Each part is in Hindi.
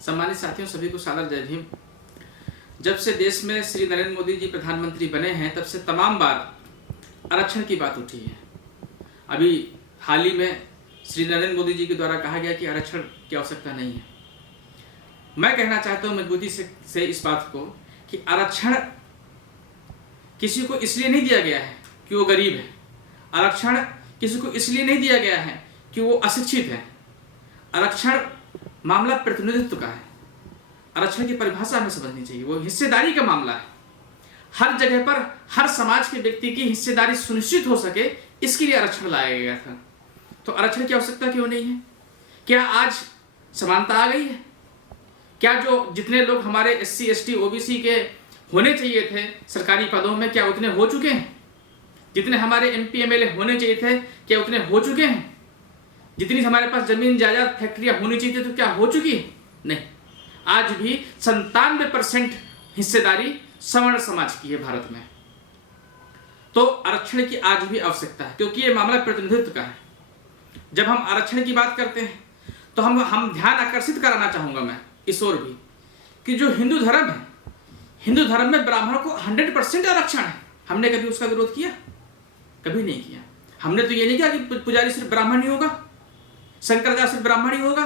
सम्मानित साथियों, सभी को सादर जय भीम। जब से देश में श्री नरेंद्र मोदी जी प्रधानमंत्री बने हैं तब से तमाम बार आरक्षण की बात उठी है। अभी हाल ही में श्री नरेंद्र मोदी जी के द्वारा कहा गया कि आरक्षण की आवश्यकता नहीं है। मैं कहना चाहता हूं मजबूती से इस बात को कि आरक्षण किसी को इसलिए नहीं दिया गया है कि वो गरीब है। आरक्षण किसी को इसलिए नहीं दिया गया है कि वो अशिक्षित है। आरक्षण मामला प्रतिनिधित्व का है। आरक्षण की परिभाषा हमें समझनी चाहिए, वो हिस्सेदारी का मामला है। हर जगह पर हर समाज के व्यक्ति की हिस्सेदारी सुनिश्चित हो सके, इसके लिए आरक्षण लाया गया था। तो आरक्षण की आवश्यकता क्यों नहीं है? क्या आज समानता आ गई है? क्या जो जितने लोग हमारे SC ST OBC के होने चाहिए थे सरकारी पदों में, क्या उतने हो चुके हैं? जितने हमारे MP MLA होने चाहिए थे, क्या उतने हो चुके हैं? जितनी हमारे पास जमीन जायदाद फैक्ट्रियां होनी चाहिए थी, तो क्या हो चुकी है? नहीं। आज भी 97% हिस्सेदारी सवर्ण समाज की है भारत में। तो आरक्षण की आज भी आवश्यकता है, क्योंकि ये मामला प्रतिनिधित्व का है। जब हम आरक्षण की बात करते हैं तो हम ध्यान आकर्षित कराना चाहूंगा मैं इस ओर भी कि जो हिंदू धर्म है, हिंदू धर्म में ब्राह्मणों को 100% आरक्षण है। हमने कभी उसका विरोध किया? कभी नहीं किया। हमने तो ये नहीं कहा कि पुजारी सिर्फ ब्राह्मण ही होगा, शंकराचार्य सिर्फ ब्राह्मण ही होगा।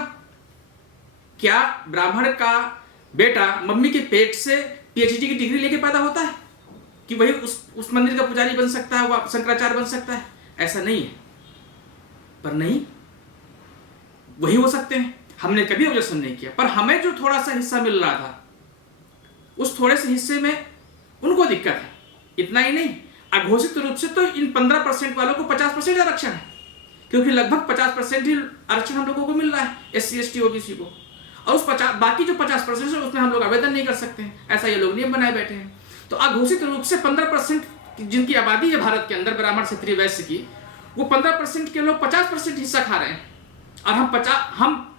क्या ब्राह्मण का बेटा मम्मी के पेट से PhD की डिग्री लेके पैदा होता है कि वही उस मंदिर का पुजारी बन सकता है, वह शंकराचार्य बन सकता है? ऐसा नहीं है। पर नहीं, वही हो सकते हैं। हमने कभी ऑब्जेक्शन नहीं किया, पर हमें जो थोड़ा सा हिस्सा मिल रहा था, उस थोड़े से हिस्से में उनको दिक्कत है। इतना ही नहीं, अघोषित रूप से तो इन 15% वालों को 50% आरक्षण है, क्योंकि लगभग 50% ही आरक्षण हम लोगों को मिल रहा है SC ST OBC को। और उस बाकी जो 50% है उसमें हम लोग आवेदन नहीं कर सकते हैं। ऐसा ये लोग नियम बनाए बैठे हैं। तो अघोषित रूप से 15% जिनकी आबादी है भारत के अंदर, ब्राह्मण क्षत्रिय वैश्य की, वो 15% के लोग 50% हिस्सा खा रहे हैं। और हम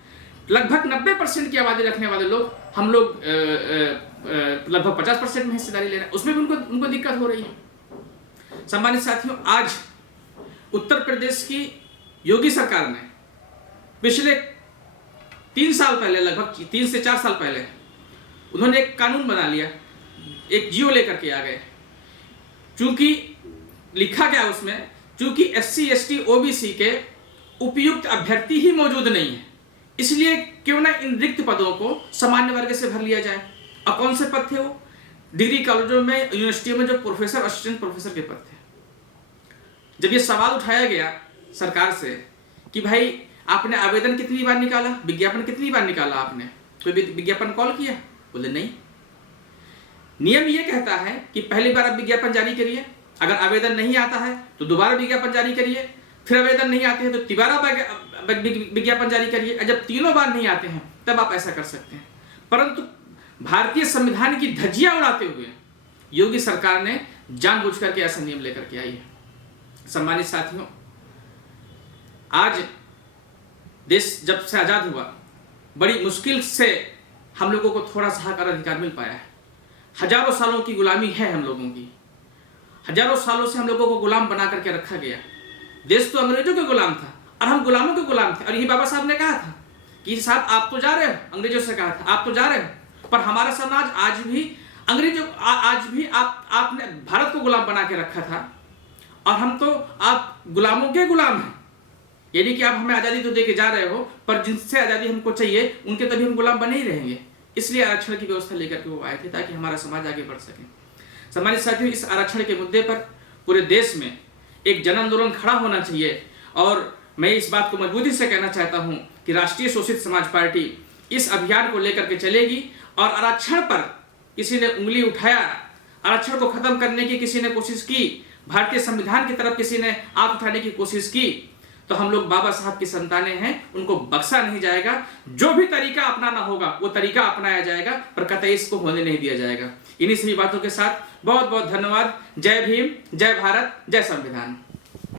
लगभग 90% की आबादी रखने वाले लोग, हम लोग लगभग 50% में हिस्सेदारी ले रहे हैं। उसमें भी उनको दिक्कत हो रही है। सम्मानित साथियों, आज उत्तर प्रदेश की योगी सरकार ने पिछले 3 साल पहले, लगभग 3 से 4 साल पहले, उन्होंने एक कानून बना लिया, एक जियो लेकर के आ गए। चूंकि लिखा गया उसमें, चूंकि SC ST OBC के उपयुक्त अभ्यर्थी ही मौजूद नहीं है, इसलिए क्यों ना इन रिक्त पदों को सामान्य वर्ग से भर लिया जाए। और कौन से पद थे वो? डिग्री कॉलेजों में, यूनिवर्सिटियों में जो प्रोफेसर, असिस्टेंट प्रोफेसर के पद थे। जब ये सवाल उठाया गया सरकार से कि भाई आपने आवेदन कितनी बार निकाला, विज्ञापन कितनी बार निकाला, आपने कोई विज्ञापन कॉल किया? बोले नहीं। नियम ये कहता है कि पहली बार आप विज्ञापन जारी करिए, अगर आवेदन नहीं आता है तो दोबारा विज्ञापन जारी करिए, फिर आवेदन नहीं आते हैं तो तिबारा विज्ञापन जारी करिए। जब तीनों बार नहीं आते हैं तब आप ऐसा कर सकते हैं। परंतु भारतीय संविधान की धज्जियां उड़ाते हुए योगी सरकार ने जानबूझ करके ऐसा नियम लेकर के आई है। सम्मानित साथियों, आज देश जब से आजाद हुआ, बड़ी मुश्किल से हम लोगों को थोड़ा सा हक और अधिकार मिल पाया है। हजारों सालों की गुलामी है हम लोगों की। हजारों सालों से हम लोगों को गुलाम बना करके रखा गया। देश तो अंग्रेजों के गुलाम था और हम गुलामों के गुलाम थे। और यही बाबा साहब ने कहा था कि साहब आप तो जा रहे हो, अंग्रेजों से कहा था आप तो जा रहे हो, पर हमारा समाज आज भी अंग्रेजों आज भी आपने भारत को गुलाम बना के रखा था, और हम तो आप गुलामों के गुलाम हैं। यानी कि आप हमें आज़ादी तो दे के जा रहे हो, पर जिनसे आज़ादी हमको चाहिए उनके तभी हम गुलाम बने ही रहेंगे। इसलिए आरक्षण की व्यवस्था लेकर के वो आए थे, ताकि हमारा समाज आगे बढ़ सके। सम्मानित साथियों, इस आरक्षण के मुद्दे पर पूरे देश में एक जन आंदोलन खड़ा होना चाहिए। और मैं इस बात को मजबूती से कहना चाहता हूं कि राष्ट्रीय शोषित समाज पार्टी इस अभियान को लेकर के चलेगी। और आरक्षण पर किसी ने उंगली उठाया, आरक्षण को खत्म करने की किसी ने कोशिश की, भारतीय संविधान की तरफ किसी ने आंख उठाने की कोशिश की, तो हम लोग बाबा साहब की संतानें हैं, उनको बख्शा नहीं जाएगा। जो भी तरीका अपनाना होगा वो तरीका अपनाया जाएगा, पर कतई इसको होने नहीं दिया जाएगा। इन्हीं सभी बातों के साथ बहुत बहुत धन्यवाद। जय भीम, जय भारत, जय संविधान।